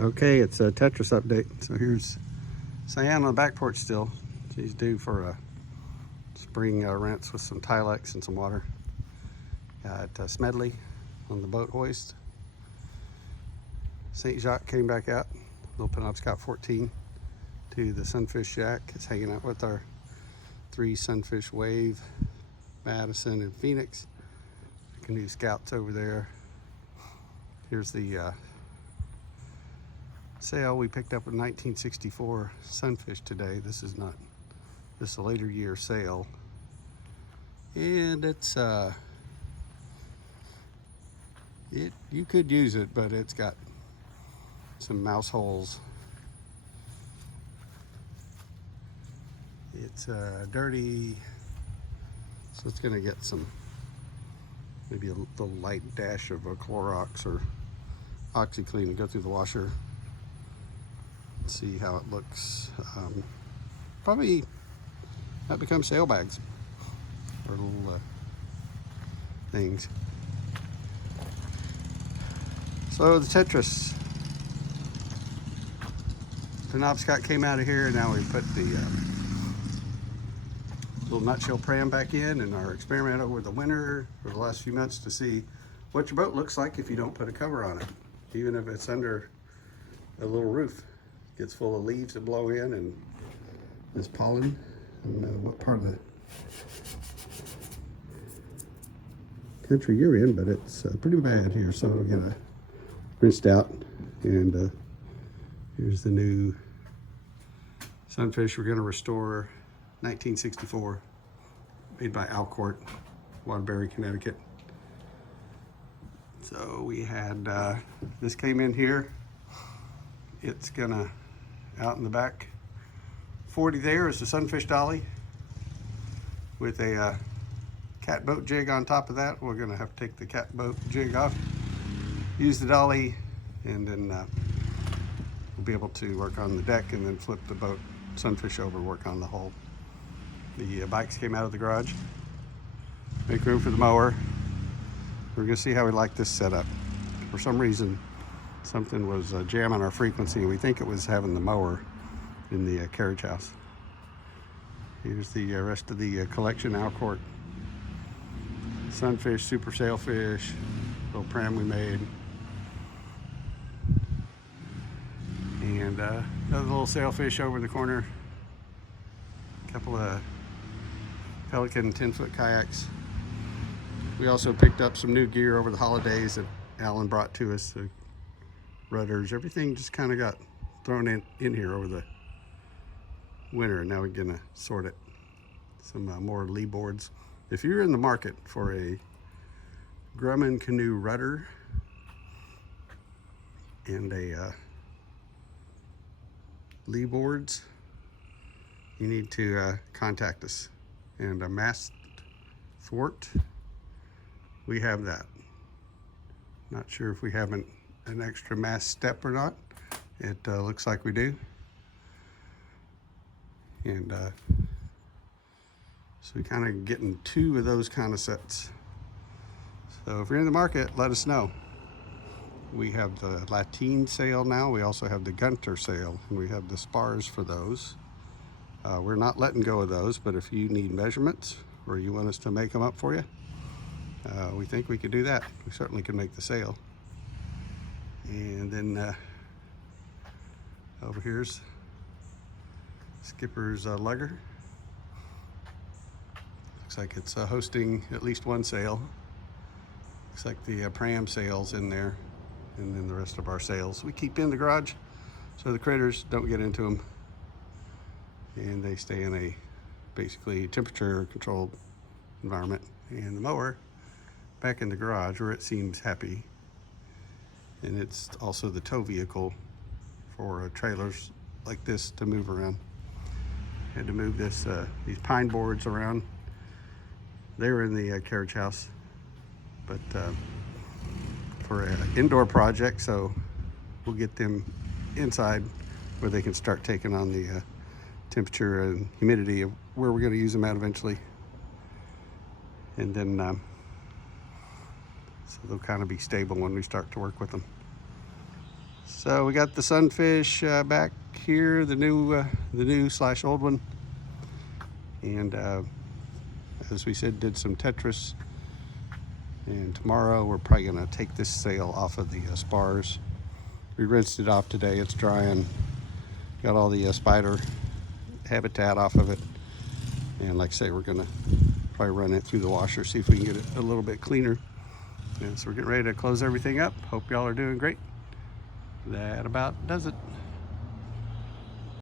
Okay, it's a TETRIS update. So here's Cyan on the back porch still. She's due for a spring rinse with some Tilex and some water. Got Smedley on the boat hoist. St. Jacques came back out. Little Penobscot 14 to the Sunfish Shack. It's hanging out with our 3 Sunfish Wave, Madison and Phoenix. Canoe Scouts over there. Here's the sail we picked up in 1964 Sunfish today. This is a later year sail, and it's you could use it, but it's got some mouse holes. It's dirty, so it's gonna get some, maybe a little light dash of a Clorox or OxyClean to go through the washer. See how it looks. Probably that becomes sailbags or little things. So the TETRIS Penobscot came out of here, and now we put the little nutshell pram back in our experiment over the winter for the last few months to see what your boat looks like if you don't put a cover on it, even if it's under a little roof. Gets full of leaves that blow in and this pollen. I don't know what part of the country you're in, but it's pretty bad here. So we're gonna rinsed out, and here's the new Sunfish we're gonna restore. 1964, made by ALCORT, Waterbury, Connecticut. So we had this came in here. It's gonna out in the back 40 there is the Sunfish dolly with a cat boat jig on top of that. We're gonna have to take the cat boat jig off, use the dolly, and then we'll be able to work on the deck and then flip the boat Sunfish over, work on the hull. The bikes came out of the garage, make room for the mower. We're gonna see how we like this setup. For some reason, something was jamming our frequency. We think it was having the mower in the carriage house. Here's the rest of the collection. ALCORT Sunfish, Super Sailfish, little pram we made. And another little sailfish over in the corner. A couple of Pelican 10-foot kayaks. We also picked up some new gear over the holidays that Alan brought to us. Rudders, everything just kind of got thrown in here over the winter, and now we're gonna sort it. Some more lee boards. If you're in the market for a Grumman canoe rudder and a lee boards, you need to contact us. And a mast thwart, we have that. Not sure if we have an extra mast step or not. It looks like we do. And so we kind of getting 2 of those kind of sets. So if you're in the market, let us know. We have the Latine sail now. We also have the Gunter sail, and we have the spars for those. We're not letting go of those, but if you need measurements or you want us to make them up for you, we think we could do that. We certainly could make the sail. And then over here's Skipper's lugger. Looks like it's hosting at least one sail. Looks like the pram sail's in there, and then the rest of our sails we keep in the garage so the critters don't get into them, and they stay in a basically temperature controlled environment. And the mower back in the garage where it seems happy. And it's also the tow vehicle for trailers like this to move around. Had to move these pine boards around. They were in the carriage house, but for an indoor project, so we'll get them inside where they can start taking on the temperature and humidity of where we're going to use them at eventually. And then so they'll kind of be stable when we start to work with them. So we got the Sunfish back here, the new slash old one, and as we said, did some Tetris. And tomorrow we're probably gonna take this sail off of the spars. We rinsed it off today. It's drying. Got all the spider habitat off of it. And like I say, we're gonna probably run it through the washer, see if we can get it a little bit cleaner. And so we're getting ready to close everything up. Hope y'all are doing great. That about does it.